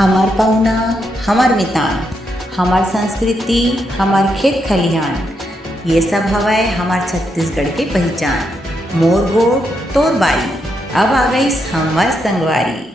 हमार पहुना, हमार मितान, हमार संस्कृति, हमार खेत खलिहान, ये सब हवाए हमार छत्तीसगढ़ के पहचान। मोर गोट तोर बारी, अब आ गई हमार संगवारी।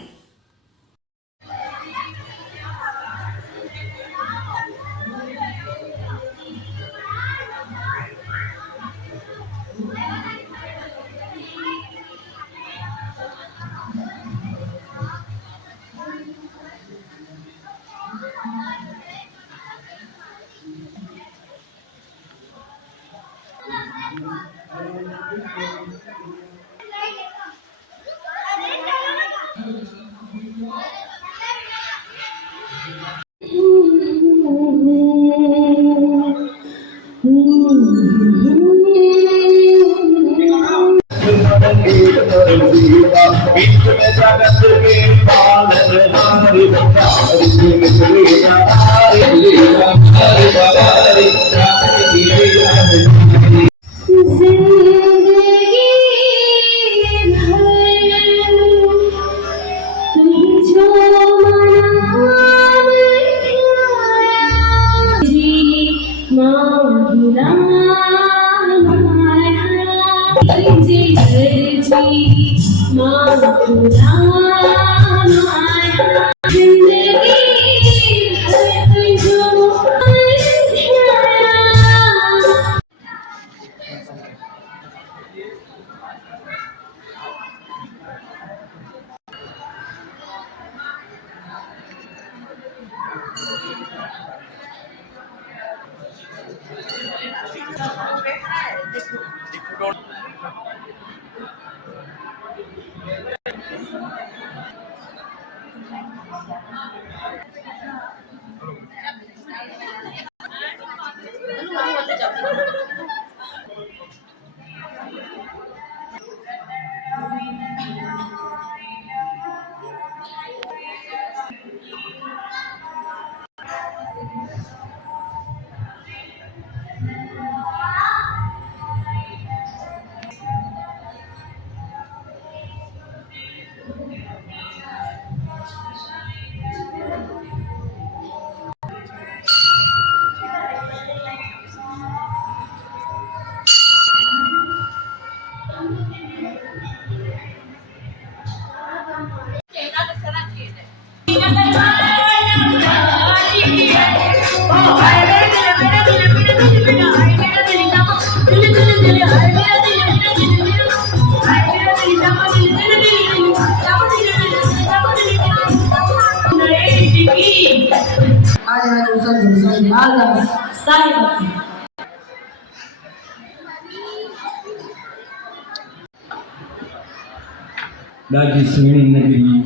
ॾाढी सुहिणी नगरी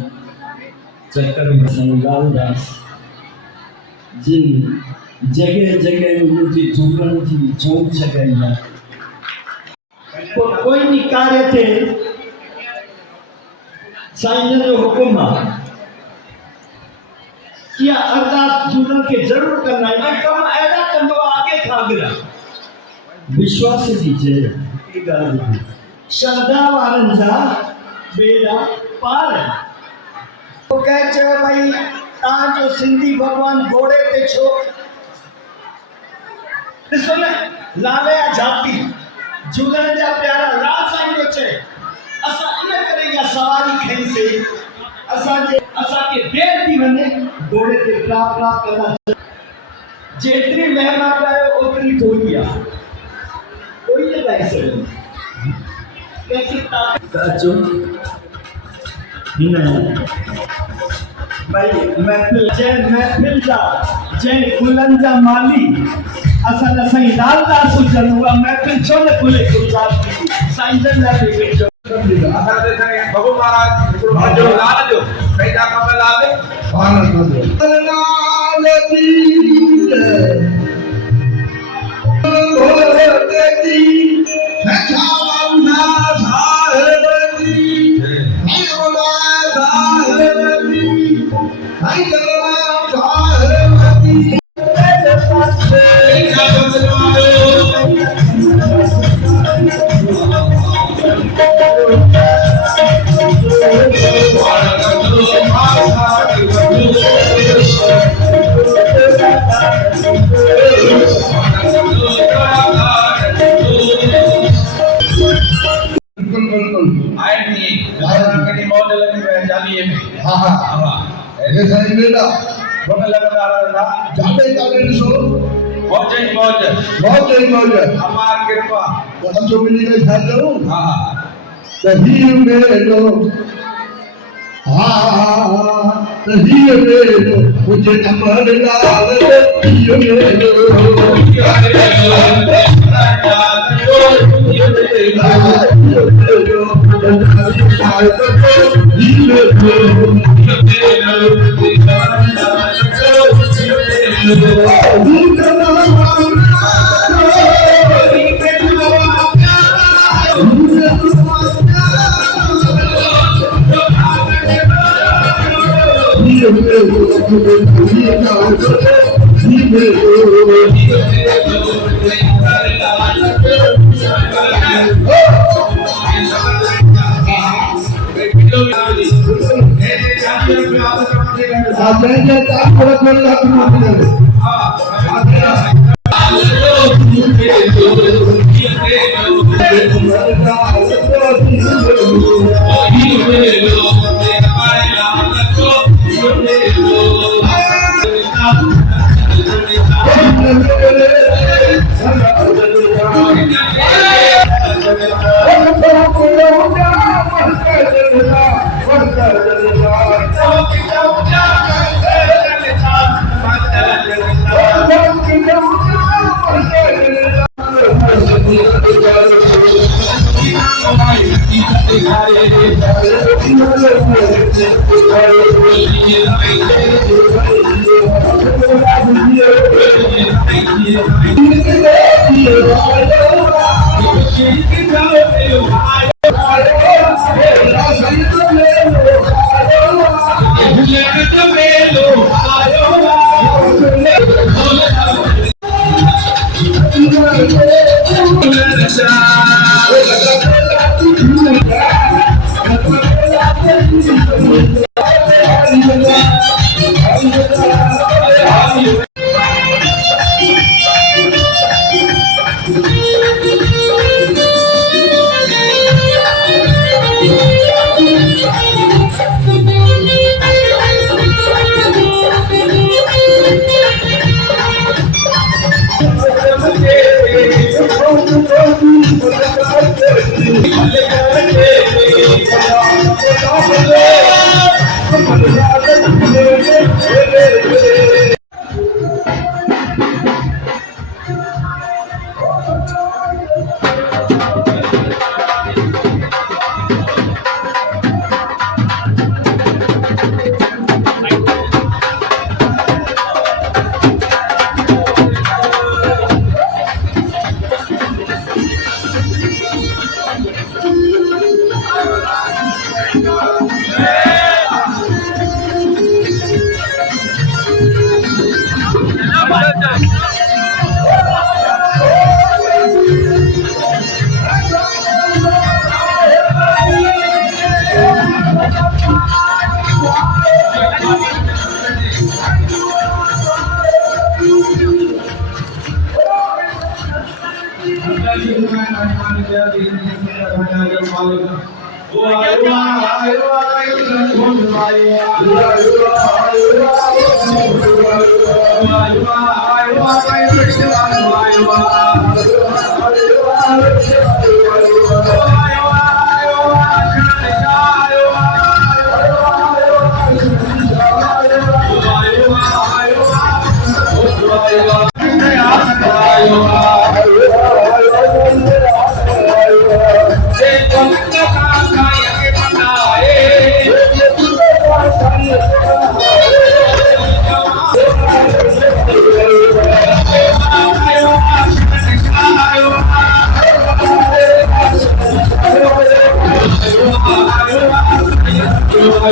चक्कर में संगालदास जिन जगह जगह मुझे झूलन थी झूम सकेंदा कोई भी कार्य थे साईं जो हुक्म आहे कि अरदास झूलन के जरूर करना है कम ऐसा कंदो आगे खागरा विश्वास दीजिए की गाल श्रद्धा वारन जा बेड़ा पार तो कह चो भाई जो सिंधी भगवान घोड़े ते छो ॾिसो न लाले जाती झूलण जा प्यारा राज साईं जो चए असां इन करे या सवारी खईंसीं असांखे देर थी वञे घोड़े ते क्लाप क्लाप कंदा जेतिरी महिनत आहे ओतिरी थोरी आहे कोई न ॻाए सघंदो कैसे ताकत अचो हिन भाई महफिल जा जैन गुलन जा माली असां साईं लालदास हुजनि उहा महफिल छो न खुले गुलजार साईं जन लाइ बि असां ते साईं बबू महाराज हिकिड़ो भाॼो लाल जो कई दा कम लाल लाल दी Thank you. ऐसे साईं बेटा बोल लगा रहा जाते काले सो बहुत हमार कृपा तो जो मिली गई था करूं हां तही मेरो तही मेरो मुझे अमर लाल तही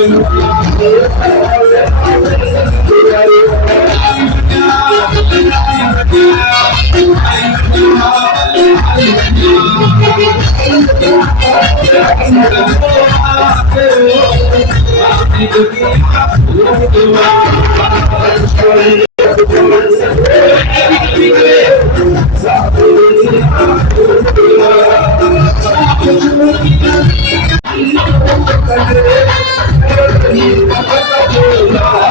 Thank you.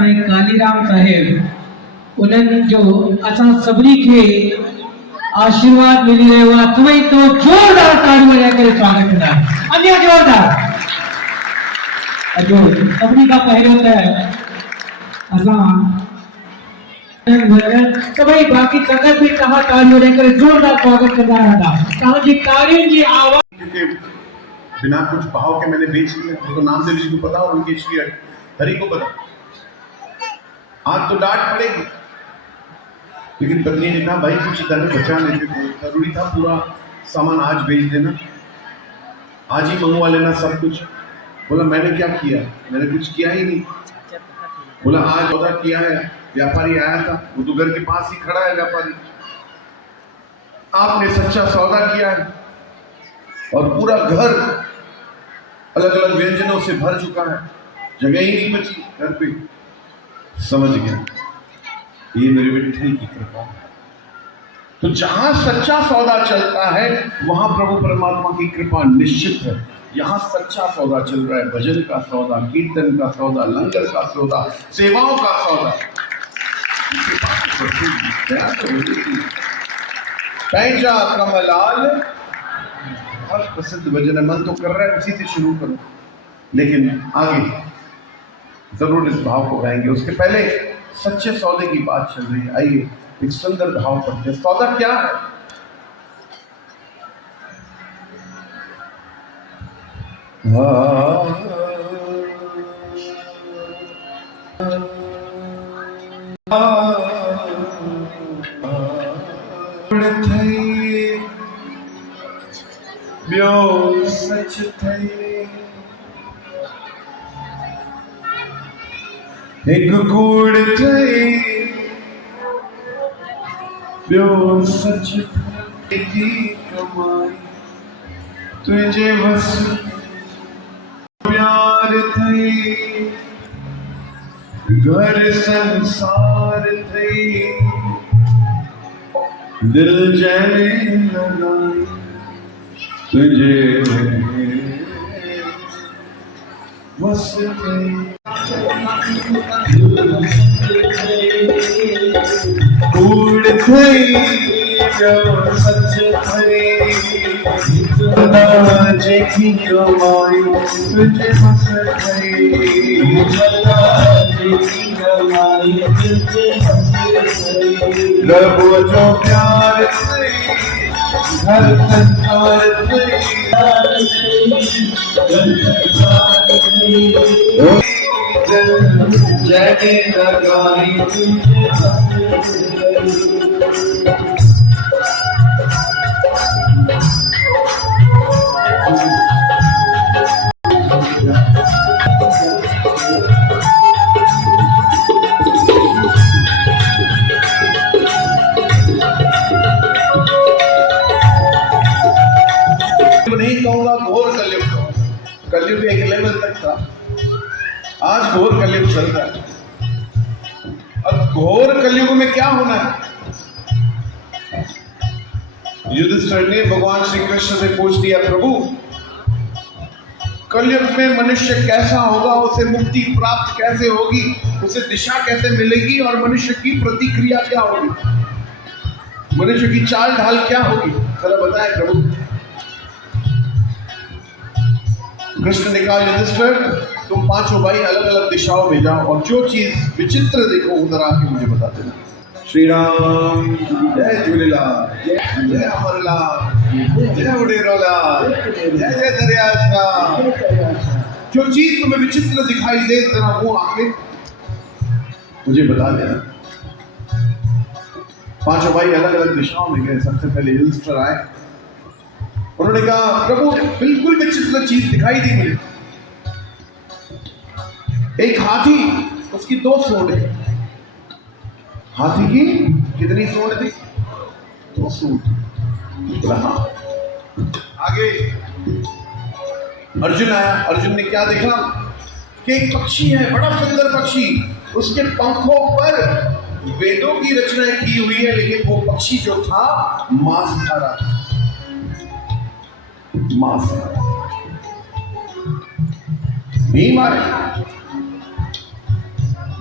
साईं कालीराम साहेब उन्हनि जो असां सभिनी खे आशीर्वाद मिली रहियो आहे सभई तो जोरदार ताड़ियूं वॼाए करे स्वागत कंदा अञा जोरदार अॼु सभिनी खां पहिरियों त असां सभई बाक़ी संगत बि तव्हां ताड़ियूं वॼाए करे जोरदार स्वागत कंदा रहंदा तव्हांजी ताड़ियुनि जी आवाज़ बिना कुछ भाव के मैंने बेच लिया। उनको नामदेव जी को पता और उनके श्री हरि को पता। आज तो डांट पड़ेगी, लेकिन पत्नी ने कहा भाई कुछ धन बचा लेते थे, जरूरी था पूरा सामान आज बेच देना, आज ही मंगवा लेना सब कुछ। बोला मैंने क्या किया, मैंने कुछ किया ही नहीं। बोला आज सौदा किया है, व्यापारी आया था, वो तो घर के पास ही खड़ा है व्यापारी, आपने सच्चा सौदा किया है और पूरा घर अलग अलग व्यंजनों से भर चुका है, जगह ही नहीं बची घर पे। समझ गया ये मेरे विठल की कृपा है। तो जहां सच्चा सौदा चलता है वहां प्रभु परमात्मा की कृपा निश्चित है। यहाँ सच्चा सौदा चल रहा है, भजन का सौदा, कीर्तन का सौदा, लंगर का सौदा, सेवाओं का सौदा। पैजा कमलाल बहुत प्रसिद्ध भजन है, मन तो कर रहा है उसी से शुरू करो, लेकिन आगे जरूर इस भाव को गाएंगे। उसके पहले सच्चे सौदे की बात चल रही है, आइए एक सुंदर भाव पढ़ते हैं। सौदा क्या है? सच थे एक कूड़ थे ॿियो सच की कमाई तुझे बस प्यार थे घर संसार थे दिल जैने लगाई तुझे बस कूड़ थे जो सच थे जेकी कमाई तुझे बस रबो जो प्यार थे घर संसार जैने लगाई नहीं कहूंगा घोर कलयुग को। कलयुग एक लेवल तक था, आज घोर कलयुग चल रहा है। अब घोर कलयुग में क्या होना है? युधिष्ठिर ने भगवान श्री कृष्ण से पूछ दिया, प्रभु कलयुग में मनुष्य कैसा होगा, उसे मुक्ति प्राप्त कैसे होगी, उसे दिशा कैसे मिलेगी और मनुष्य की प्रतिक्रिया क्या होगी, मनुष्य की चाल ढाल क्या होगी, जरा बताएं प्रभु। कृष्ण ने कहा, युधिष्ठिर तुम पांचों भाई अलग अलग दिशाओं में जाओ और जो चीज विचित्र देखो उधर आके मुझे बता देना। श्री राम जय झूलेलाल, जय अमरलाल, जय उडेरोलाल, जय जय दरियाशाह। जो चीज तुम्हें विचित्र दिखाई दे जरा वो आके मुझे बता देना। पांचों भाई अलग अलग दिशाओं में गए। सबसे पहले युधिष्ठिर आए, उन्होंने कहा प्रभु बिल्कुल विचित्र चीज दिखाई दी मुझे। एक हाथी, उसकी 2 सूंड है। हाथी की कितनी सूंड थी? 2 सूंड। आगे अर्जुन आया। अर्जुन ने क्या देखा कि एक पक्षी है, बड़ा सुंदर पक्षी, उसके पंखों पर वेदों की रचनाएं की हुई है, लेकिन वो पक्षी जो था मांस खा रहा था। मांस खा रहा। भीम आए।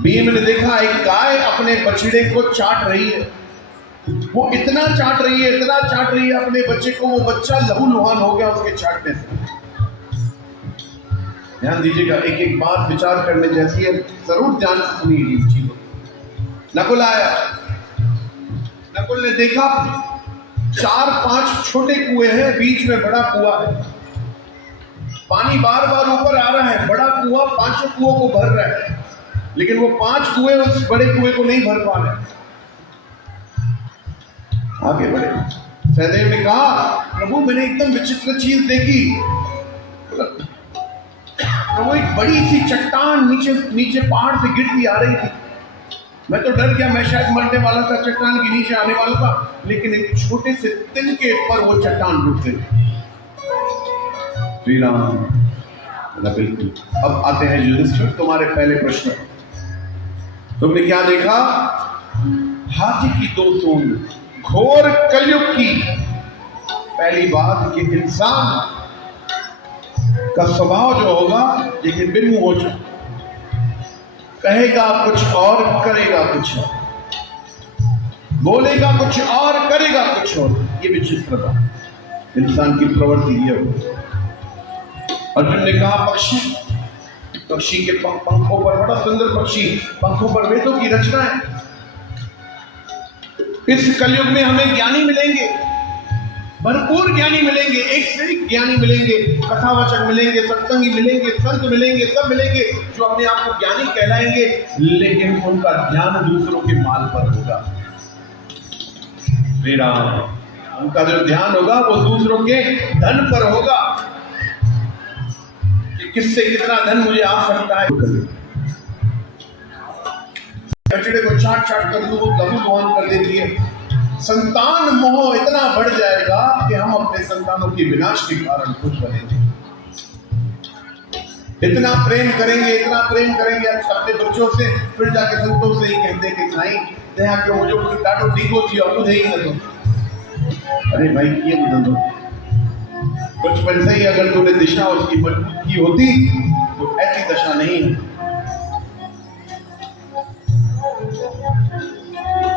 भीम ने देखा एक गाय अपने बछड़े को चाट रही है। वो इतना चाट रही है, इतना चाट रही है अपने बच्चे को, वो बच्चा लहूलुहान हो गया उसके चाटने से। ध्यान दीजिएगा, एक एक बात विचार करने जैसी है, जरूर ध्यान से सुनिए चीजों। नकुल आया। नकुल ने देखा 4-5 छोटे कुएं हैं, बीच में बड़ा कुआं है। पानी बार बार ऊपर आ रहा है, बड़ा कुआं 5 कुओं को भर रहा है, लेकिन वो 5 कुएं उस बड़े कुएं को नहीं भर पा रहे। आगे बढ़े। सहदेव ने कहा प्रभु मैंने एकदम विचित्र चीज देखी। वो एक बड़ी सी चट्टान नीचे पहाड़ से गिरती आ रही थी। मैं तो डर गया, मैं शायद मरने वाला था, चट्टान के नीचे आने वाला था, लेकिन एक छोटे से तिनके पर वो चट्टान रुक गई। श्री राम। बिल्कुल। अब आते हैं युधिष्ठिर, तुम्हारे पहले प्रश्न। तुमने क्या देखा? हाथी की 2 सूंड। घोर कलयुग की पहली बात कि इंसान का स्वभाव जो होगा देखिए बिन्नु हो जाए, कहेगा कुछ और करेगा कुछ और, बोलेगा कुछ और करेगा कुछ और। ये विचित्रता इंसान की प्रवृत्ति है। अर्जुन ने कहा पक्षी के पंखों पर, बड़ा सुंदर पक्षी, पंखों पर वेदों की रचना है। इस कलयुग में हमें ज्ञानी मिलेंगे, भरपूर ज्ञानी मिलेंगे, एक से एक ज्ञानी मिलेंगे, कथावाचक मिलेंगे, सत्संगी मिलेंगे, संत मिलेंगे, सब मिलेंगे जो अपने आप को ज्ञानी कहलाएंगे, लेकिन उनका ध्यान दूसरों के माल पर होगा। श्री राम। उनका जो ध्यान होगा वो दूसरों के धन पर होगा कि किससे कितना धन मुझे आ सकता है। बछड़े को चाट कर वो लहूलुहान कर देती है। संतान मोह इतना बढ़ जाएगा कि हम अपने संतानों के विनाश के कारण खुद बनेंगे। इतना प्रेम करेंगे अपने बच्चों से, फिर जाके संतों से ही कहते कि साईं दया क्यों मुझे उनकी डांटो ठीक होती और तुझे ही न दो। अरे भाई ये न दो। बचपन से ही अगर तूने दिशा उसकी मजबूत की होती तो ऐसी दशा नहीं है।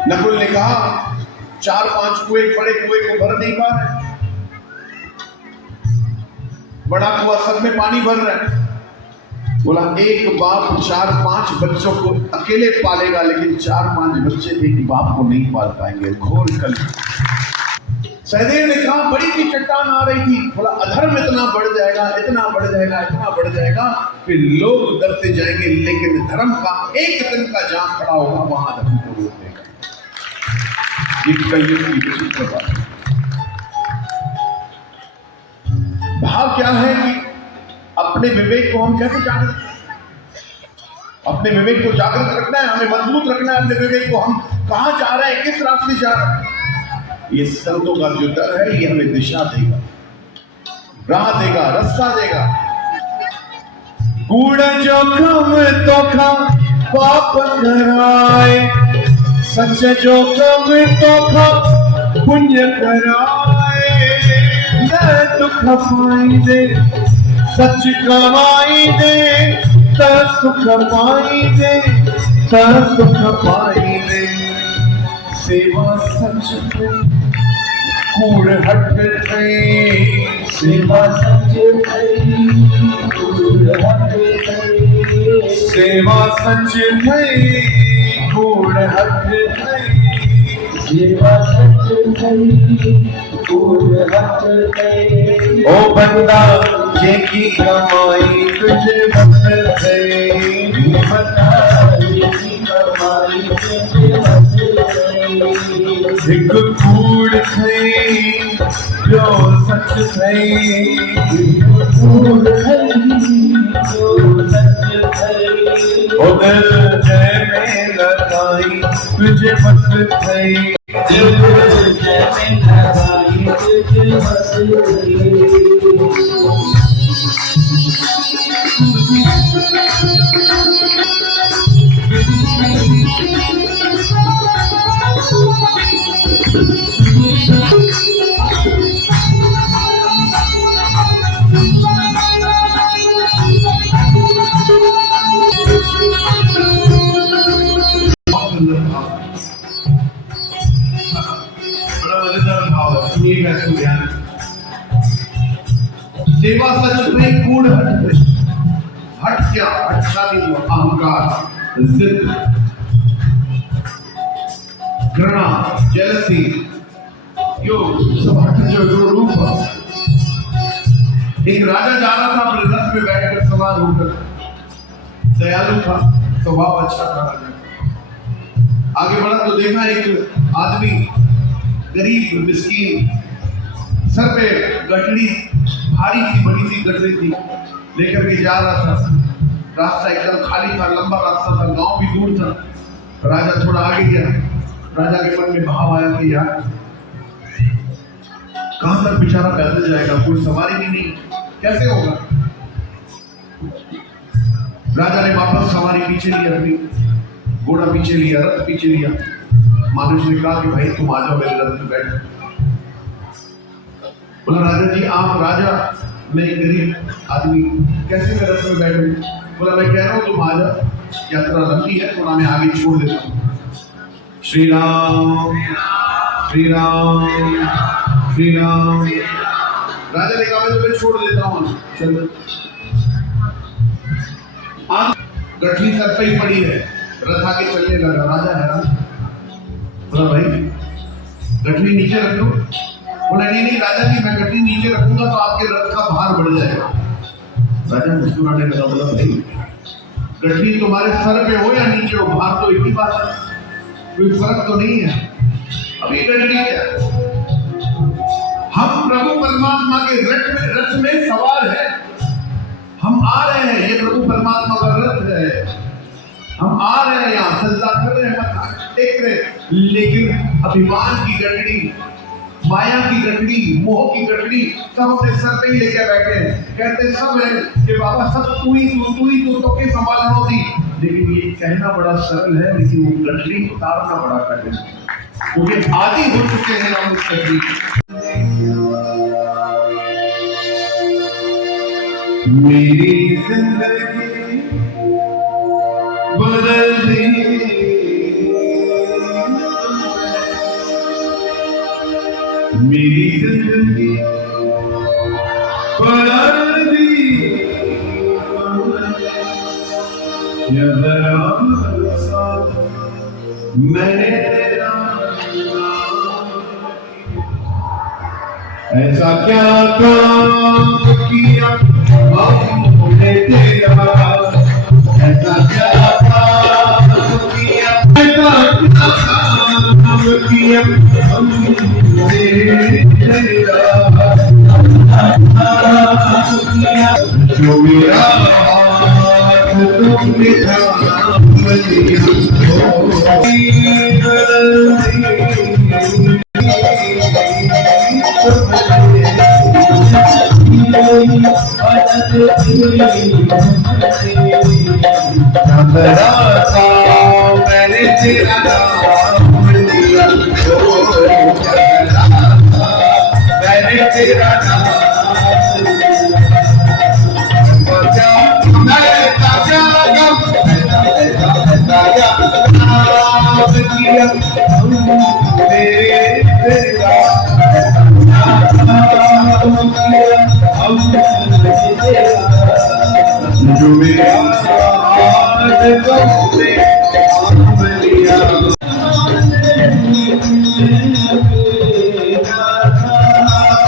नकुल ने कहा 4-5 कुएं, बड़े कुएं को भर नहीं पा रहे, बड़ा कुआं सब में पानी भर रहा है। बोला एक बाप 4-5 बच्चों को अकेले पालेगा, लेकिन 4-5 बच्चे एक बाप को नहीं पाल पाएंगे। घोर कलयुग। सहदेव ने कहा बड़ी सी चट्टान आ रही थी। बोला अधर्म इतना बढ़ जाएगा, इतना बढ़ जाएगा, इतना बढ़ जाएगा, फिर लोग डरते जाएंगे, लेकिन धर्म का एक दिन का जहां खड़ा होगा वहां धर्म को रोक देगा। ये कलयुग की विचित्र बात है। भाव क्या है कि अपने विवेक को हम कैसे जागृत, अपने विवेक को जागृत रखना है, हमें मजबूत रखना है। अपने विवेक को हम कहां जा रहे हैं, किस रास्ते जा रहे हैं, ये संतों का जो डर है ये हमें दिशा देगा, राह देगा, रास्ता देगा। कूड़ जोखम तोखा पाप कराए, सच जोखम तोखा पुण्य कराए। न दुख पाई दे सच कमाई दे, त सुख पाई दे, त सुख पाई दे। सेवा सच कूड़ हट गई, सेवा सच गई, कूड़ हट गई, सेवा सच गई, कूड़ हट गई, सेवा सच गई, कूड़ हट गई। ओ बंदा जेकी कमाई तुझे बस गई बता जेकी कमाई तुझे बस गई एक कूड़ थई जो सच थई कूड़ थई जो सच थई ओ दिल जय में लगाई तुझे बस गई दिल जय में लगाई तुझे बस गई सेवा सच में कूड़ हट हट क्या हट शादी अहंकार जिद घृणा जेलसी यो सब हट जो रूप एक राजा जा रहा था अपने रथ में बैठकर सवार होकर दयालु था स्वभाव अच्छा था राजा आगे बढ़ा तो देखा एक आदमी गरीब मिस्कीन सर पे गठड़ी भारी सी बड़ी सी गठड़ी थी लेकर के जा रहा था रास्ता एकदम खाली था लंबा रास्ता था गांव भी दूर था राजा थोड़ा आगे गया राजा के मन में भाव आया कि यार कहां तक बेचारा पैदल जाएगा कोई सवारी भी नहीं कैसे होगा राजा ने वापस सवारी पीछे लिया अपनी घोड़ा पीछे लिया रथ पीछे लिया मानुष ने कहा कि भाई तुम आ जाओ मेरे रथ में बैठो बोला राजा जी आप राजा मैं एक गरीब आदमी कैसे मैं रथ में बैठूं बोला मैं कह रहा हूं तुम आ जाओ यात्रा लंबी है थोड़ा मैं आगे छोड़ देता हूं श्री राम श्री राम श्री राम राजा ने कहा मैं तुम्हें छोड़ देता हूं चलो गठरी सर पे ही पड़ी है रथ आगे चलने लगा राजा हैरान बोला भाई गठरी नीचे रख दो बोला नहीं राजा जी मैं गठरी नीचे रखूंगा तो आपके रथ का भार बढ़ जाएगा राजा मुस्कुराने लगा बोला भाई गठरी तुम्हारे सर पे हो या नीचे हो भार तो एक ही बात है कोई फर्क तो नहीं है अभी गठरी क्या हम प्रभु परमात्मा के रथ में सवार है हम आ रहे हैं ये प्रभु परमात्मा का रथ है हम आ रहे हैं यहाँ सजदा कर रहे हैं मत्था टेक रहे लेकिन अभिमान की गठड़ी माया की गठड़ी मोह की गठड़ी सब अपने सर पे ही लेके बैठे हैं कहते सब है कि बाबा सब तू ही तो के संभालना थी लेकिन ये कहना बड़ा सरल है लेकिन वो गठड़ी उतारना बड़ा कठिन है क्योंकि आदि हो चुके हैं हम उस गठड़ी मेरी जिंदगी बदल दी मेरी जिंदगी बदल दी मैंने ऐसा क्या काम किया हमने तेरा ऐसा क्या काम किया ऐसा क्या काम किया हमने तेरा जो मेरा हाथ तुमने थाम मैंने तेरा नाम लिया मैंने तेरा नाम जो मेरा हाथ तुमने थाम लिया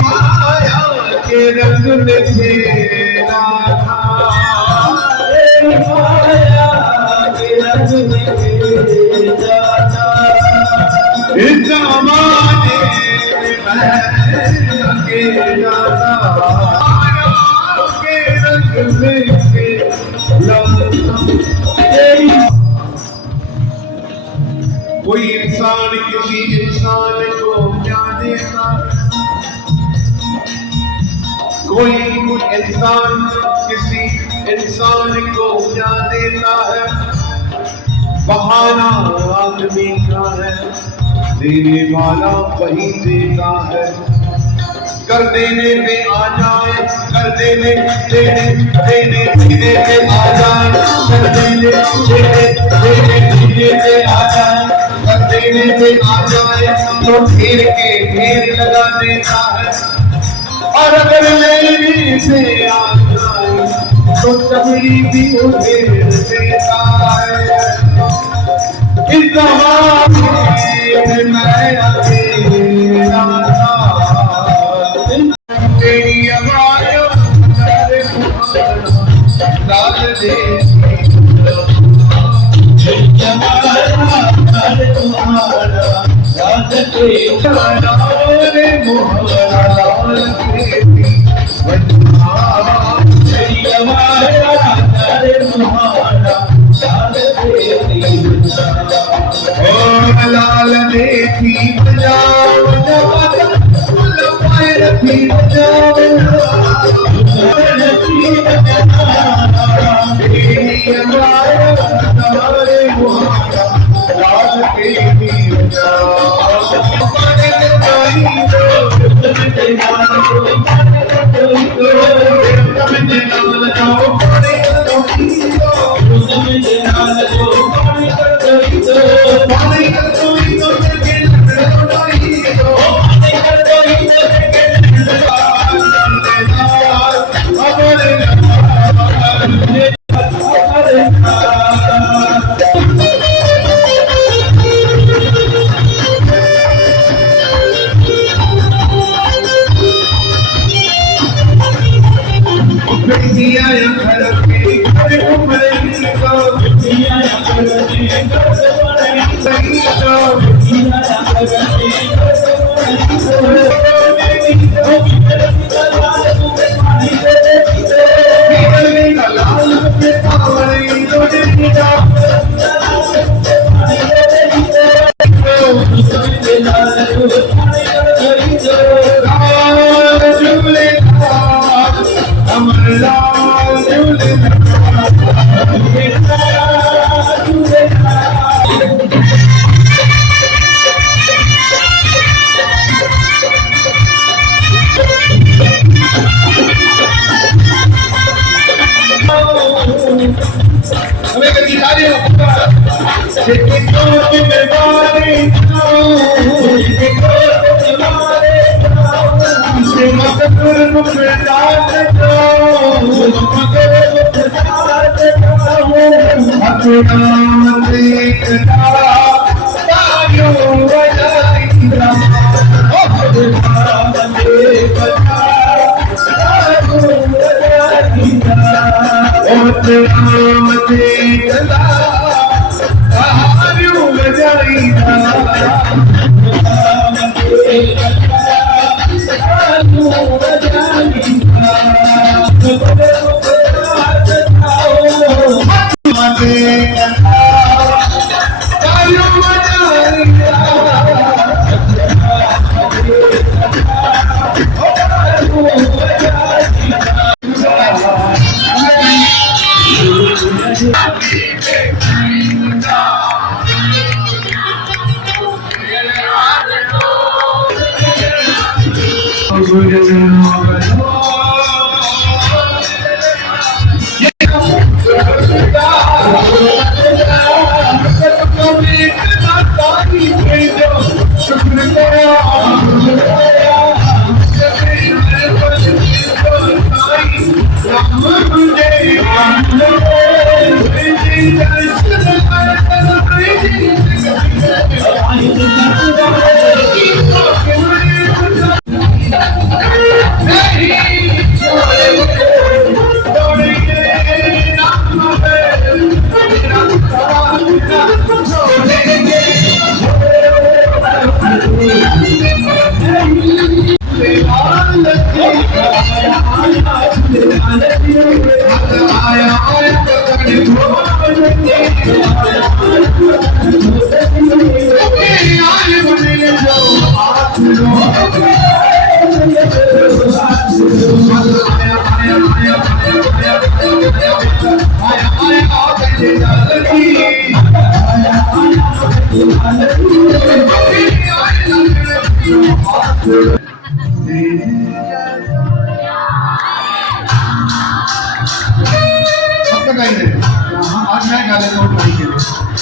माया के रंग में थे इस जमाने में मैं अकेला के रंग में कोई इंसान किसी इंसान को क्या देता है, कोई इंसान किसी इंसान को क्या देता है, बहाना आदमी का है, देने वाला वही देता है। कर देने पे आ जाए, कर देने देने देने देने पे आ जाए, कर देने देने देने देने पे आ जाए, कर देने पे आ जाए तो ढेर के ढेर लगा देता है। और अगर लेने से आ जाए तो चबड़ी भी उधेड़ देता है। इस जमाने में मैं अकेला था, तेरी आवाज़ मेरे लाल दे लाल देखी बजाओ रखी बजाओ सबका गाई दे आज मैं गा लेता हूँ के लिए